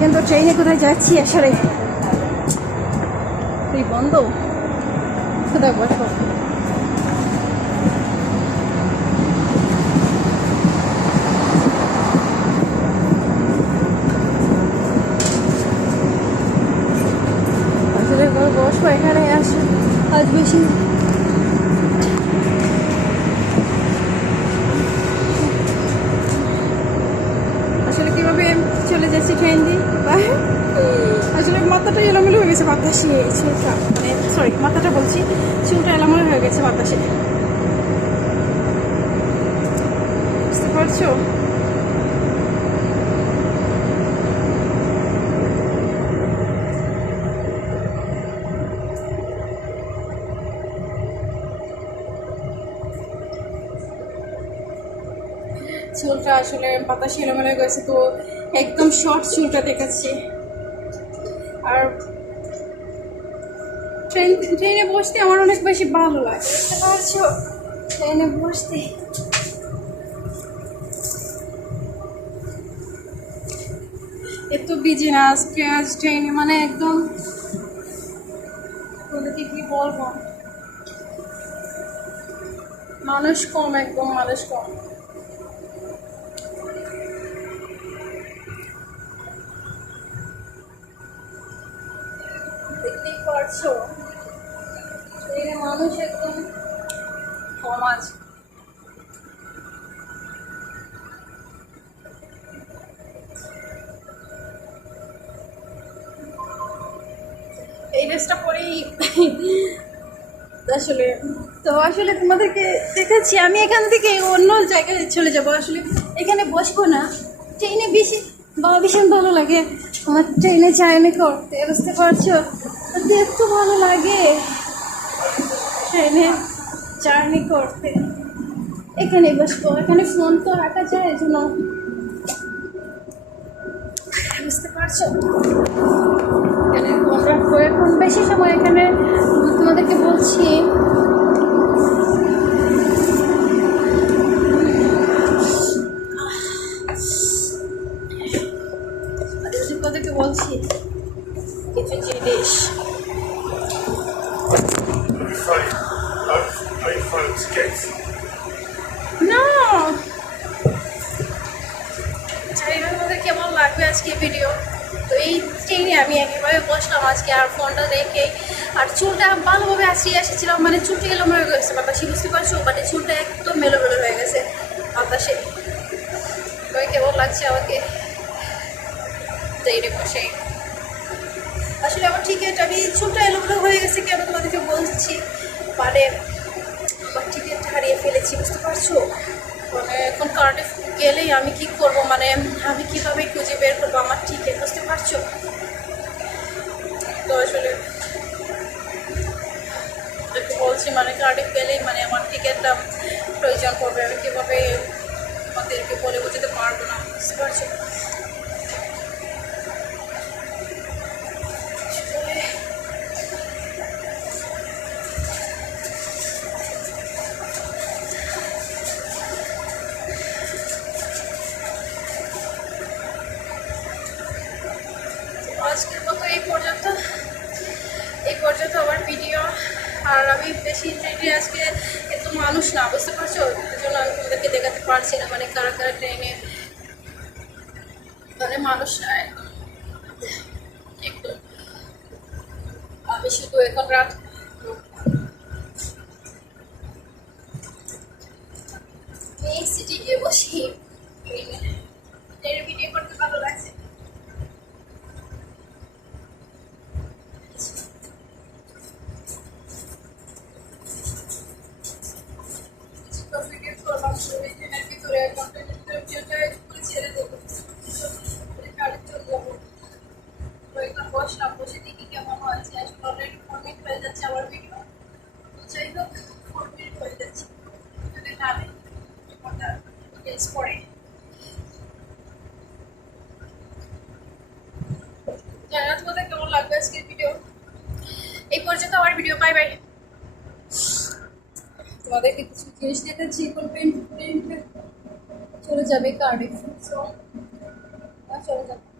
কিন্তু ট্রেনে কোথায় যাচ্ছি আসলে এই বন্ধ কোথায় বসবো আসলে বসবো এখানে আজ বেশি আসলে কিভাবে চলে যাচ্ছি ট্রেন দিয়ে আসলে মাথাটা এলোমেলো হয়ে গেছে বাতাসে চুলটা মানে সরি মাথাটা বলছি চুলটা এলোমেলো হয়ে গেছে বাতাসে বুঝতে পারছো চুলটা আসলে বাতাসে এলোমেলো হয়ে গেছে তো একদম শর্ট চুলটা দেখাচ্ছি আর ট্রেনে বসতে আমার অনেক বেশি ভালো লাগে বুঝতে পারছো ট্রেনে বসতে এত বিজি না আজকে আজ ট্রেনে মানে একদম ওদেরকে কি বলবো মানুষ কম একদম মানুষ কম দেখতেই পারছো ট্রেনে মানুষ একদম কম আছে এই ড্রেসটা পরেই আসলে তোমাদেরকে দেখাচ্ছি আমি এখান থেকে অন্য জায়গায় চলে যাব আসলে এখানে বসবো না ট্রেনে ভীষণ ভালো লাগে আমার ট্রেনে জার্নি করতে বুঝতে পারছো এত ভালো লাগে ট্রেনে জার্নি করতে এখানে বসবো এখানে ফোন তো রাখা যায় এই জন্য বুঝতে পারছো এখানে ফোন রাখবো এখন বেশি সময় এখানে তোমাদেরকে বলছি তোমাদেরকে বলছি কিছু জিনিস না কেমন লাগবে আজকে ভিডিও তো এই ট্রেনে আমি একেবারে বসলাম আজকে আর ফোনটা রেখে আর চুলটা ভালোভাবে আশ্রিয়ে এসেছিলাম মানে চুলটা এলোমেলো হয়ে গেছে বাতাসে বুঝতে পারছো মানে চুলটা একদম মেলোমেলো হয়ে গেছে বাতাসে কেমন লাগছে আমাকে ট্রেনে বসে আসলে আমার টিকিট আমি চুলটা এলোমেলো হয়ে গেছে কেন তোমাদেরকে বলছি মানে আমার টিকিট হারিয়ে ফেলেছি বুঝতে পারছো মানে এখন কার্ডে গেলেই আমি কি করব মানে আমি কিভাবে খুঁজে বের করবো আমার টিকিট বুঝতে পারছো তো আসলে একটু বলছি মানে কার্ডে গেলেই মানে আমার টিকিটটা প্রয়োজন পড়বে আমি কীভাবে আমাদেরকে বলে বোঝাতে পারবো না বুঝতে পারছো আজকের মতো এই পর্যন্ত আমার ভিডিও আর আমি বেশি ট্রেনে আজকে এত মানুষ না বুঝতে পারছো এই জন্য আমি তোমাদেরকে দেখাতে পারছি না মানে কারা কারা ট্রেনে মানে মানুষ না একটু আমি শুধু এখন রাত এই সিটি গিয়ে বসি ট্রেনে ভিডিও করতে ভালো লাগছে ছেড়ে দেবো বসলাম বসে দেখি কেমন হয়েছে আসলে অলরেডি 4 মিনিট হয়ে যাচ্ছে আমার ভিডিও যাই হোক 4 মিনিট হয়ে যাচ্ছে যদি নামে পরে জানা তোমাদের কেমন লাগবে আজকের ভিডিও এই পর্যন্ত আমার ভিডিও বাই বাই তোমাদেরকে কিছু জিনিস দেখাচ্ছি এখন প্রিন্ট চলে যাবে কার্ডিফ চলে যাবে